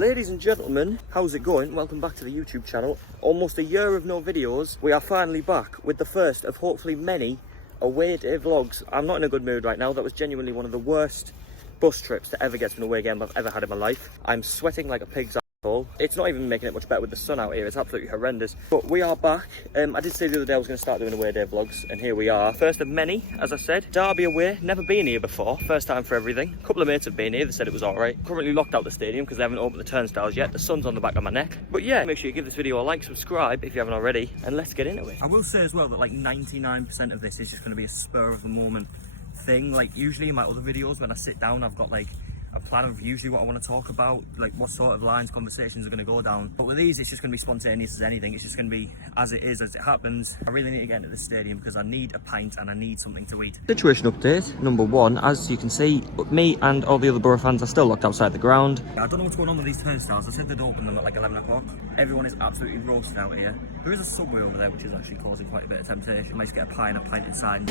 Ladies and gentlemen, how's it going? Welcome back to the YouTube channel. Almost a year of no videos. We are finally back with the first of hopefully many away day vlogs. I'm not in a good mood right now. That was genuinely one of the worst bus trips to ever get to an away game I've ever had in my life. I'm sweating like a pig's asshole. It's not even making it much better with the sun out here. It's absolutely horrendous. But we are back. I did say the other day I was going to start doing away day vlogs, and here we are. First of many, as I said. Derby away, never been here before. First time for everything. A couple of mates have been here. They said it was alright. Currently locked out the stadium because they haven't opened the turnstiles yet. The sun's on the back of my neck. But yeah, make sure you give this video a like, subscribe if you haven't already, and let's get into it. I will say as well that like 99% of this is just going to be a spur of the moment thing. Like usually in my other videos when I sit down, I've got like a plan of usually what I want to talk about, like what sort of lines, conversations are going to go down. But with these, it's just going to be spontaneous as anything. It's just going to be as it is, as it happens. I really need to get into the stadium because I need a pint and I need something to eat. Situation update, number one, as you can see, me and all the other Boro fans are still locked outside the ground. I don't know what's going on with these turnstiles. I said they'd open them at like 11 o'clock. Everyone is absolutely roasted out here. There is a Subway over there, which is actually causing quite a bit of temptation. I might just get a pie and a pint inside.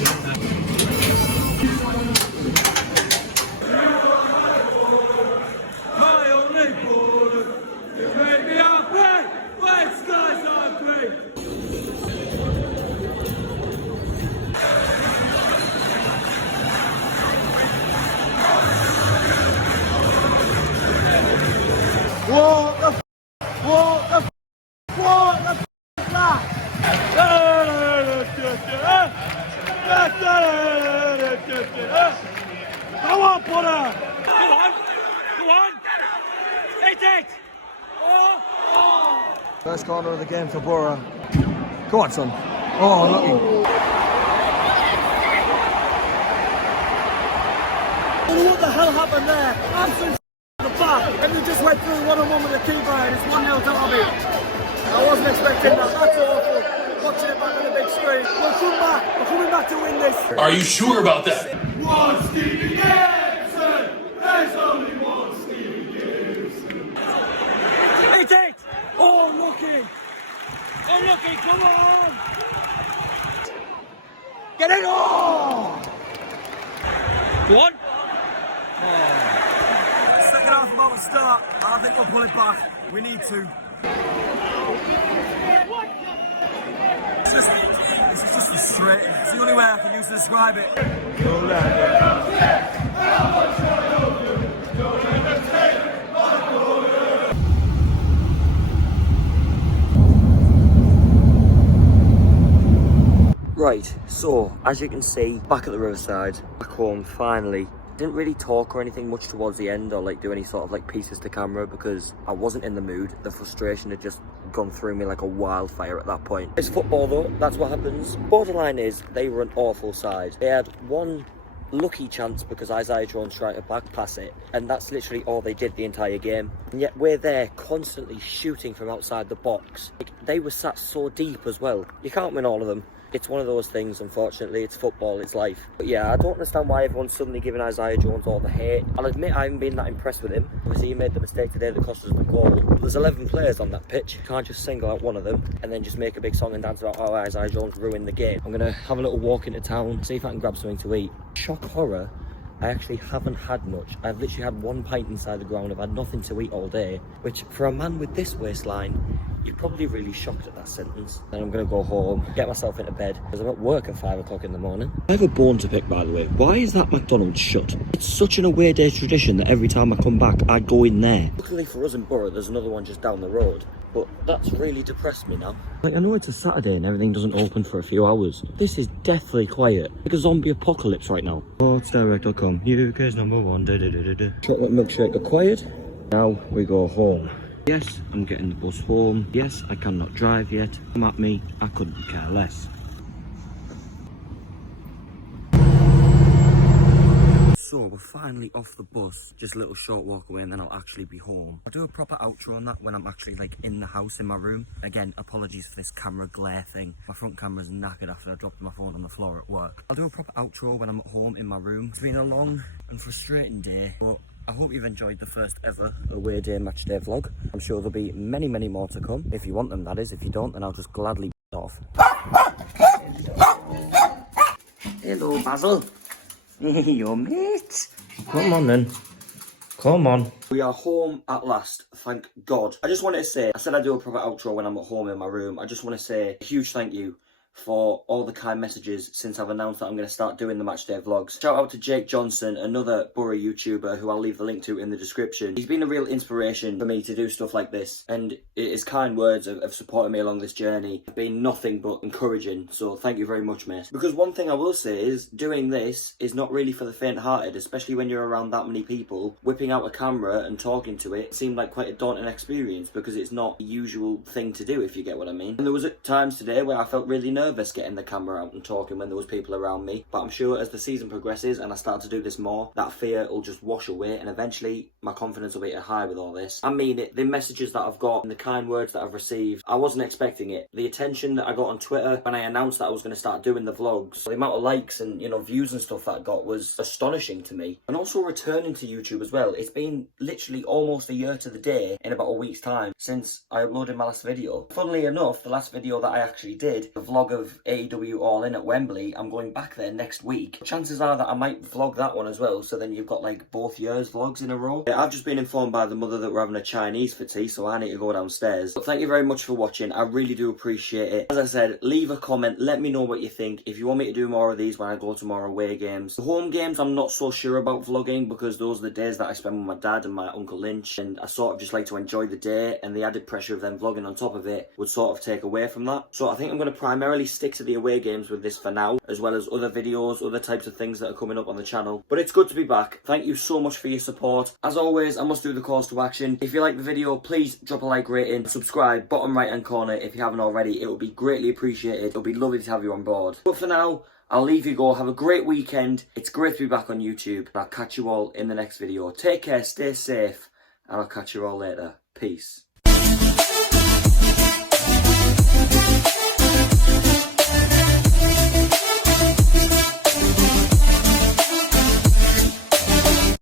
Come on, Boro! Go on! Hit it! Oh! First corner of the game for Boro. Go on, son. Oh, lucky. What the hell happened there? Absolute the back, and they just went through one-on-one with the keeper, and it's 1-0 Derby. I wasn't expecting that. That's awful. Watching it back on the big screen. We'll come back. We're coming back to win this. Are you sure about that? One Stevie Gibson! There's only one Stevie Gibson! Hit it! Oh, lucky! Oh, lucky, come on! Get it on! Go on! Second half about to start. I think we'll pull it back. We need to. This is just frustrating. It's the only way I can use to describe it. Right, so as you can see, back at the Riverside, back home finally. Didn't really talk or anything much towards the end or like do any sort of like pieces to camera because I wasn't in the mood. The frustration had just gone through me like a wildfire at that point. It's football though, that's what happens. Borderline is they were an awful side. They had one lucky chance because Isaiah Jones tried to back pass it, and that's literally all they did the entire game. And yet we're there constantly shooting from outside the box. Like, they were sat so deep as well. You can't win all of them. It's one of those things, unfortunately. It's football, it's life. But yeah, I don't understand why everyone's suddenly giving Isaiah Jones all the hate. I'll admit I haven't been that impressed with him. Obviously, he made the mistake today that cost us the goal. There's 11 players on that pitch. You can't just single out one of them and then just make a big song and dance about how Isaiah Jones ruined the game. I'm going to have a little walk into town, see if I can grab something to eat. Shock horror, I actually haven't had much. I've literally had one pint inside the ground. I've had nothing to eat all day, which for a man with this waistline, you're probably really shocked at that sentence. Then I'm going to go home, get myself into bed, because I'm at work at 5 o'clock in the morning. I have a bone to pick, by the way. Why is that McDonald's shut? It's such an away day tradition that every time I come back, I go in there. Luckily for us in Boro, there's another one just down the road. But that's really depressed me now. Like, I know it's a Saturday and everything doesn't open for a few hours. This is deathly quiet. Like a zombie apocalypse right now. Sportsdirect.com, UK's #1. Chocolate milkshake acquired. Now we go home. Yes, I'm getting the bus home. Yes, I cannot drive yet. Come at me, I couldn't care less. So we're finally off the bus, just a little short walk away and then I'll actually be home. I'll do a proper outro on that when I'm actually like in the house in my room. Again, apologies for this camera glare thing. My front camera's knackered after I dropped my phone on the floor at work. I'll do a proper outro when I'm at home in my room. It's been a long and frustrating day, but I hope you've enjoyed the first ever away day match day vlog. I'm sure there'll be many, many more to come. If you want them, that is. If you don't, then I'll just gladly off. Hello, Basil. Your mate. Come on then. Come on. We are home at last, thank God. I just wanted to say, I said I do a proper outro when I'm at home in my room. I just want to say a huge thank you for all the kind messages since I've announced that I'm going to start doing the Matchday vlogs. Shout out to Jake Johnson, another Boro YouTuber who I'll leave the link to in the description. He's been a real inspiration for me to do stuff like this, and his kind words of supporting me along this journey have been nothing but encouraging, so thank you very much, mate. Because one thing I will say is, doing this is not really for the faint-hearted, especially when you're around that many people. Whipping out a camera and talking to it seemed like quite a daunting experience because it's not the usual thing to do, if you get what I mean. And there was times today where I felt really nervous getting the camera out and talking when there was people around me, but I'm sure as the season progresses and I start to do this more, that fear will just wash away and eventually my confidence will be at high with all this. I mean it, the messages that I've got and the kind words that I've received, I wasn't expecting it. The attention that I got on Twitter when I announced that I was going to start doing the vlogs, the amount of likes and, you know, views and stuff that I got was astonishing to me. And also returning to YouTube as well. It's been literally almost a year to the day in about a week's time since I uploaded my last video. Funnily enough, the last video that I actually did, the vlog of AEW All In at Wembley, I'm going back there next week. Chances are that I might vlog that one as well, so then you've got like both years vlogs in a row. I've just been informed by the mother that we're having a Chinese for tea, so I need to go downstairs. But thank you very much for watching, I really do appreciate it. As I said, leave a comment, let me know what you think. If you want me to do more of these when I go to more away games. The home games I'm not so sure about vlogging because those are the days that I spend with my dad and my Uncle Lynch, and I sort of just like to enjoy the day, and the added pressure of them vlogging on top of it would sort of take away from that. So I think I'm going to primarily stick to the away games with this for now, as well as other videos, other types of things that are coming up on the channel. But it's good to be back. Thank you so much for your support. As always, I must do the calls to action. If you like the video, please drop a like rating, subscribe, bottom right hand corner if you haven't already. It would be greatly appreciated. It'll be lovely to have you on board. But for now, I'll leave you go. Have a great weekend. It's great to be back on YouTube. And I'll catch you all in the next video. Take care, stay safe, and I'll catch you all later. Peace.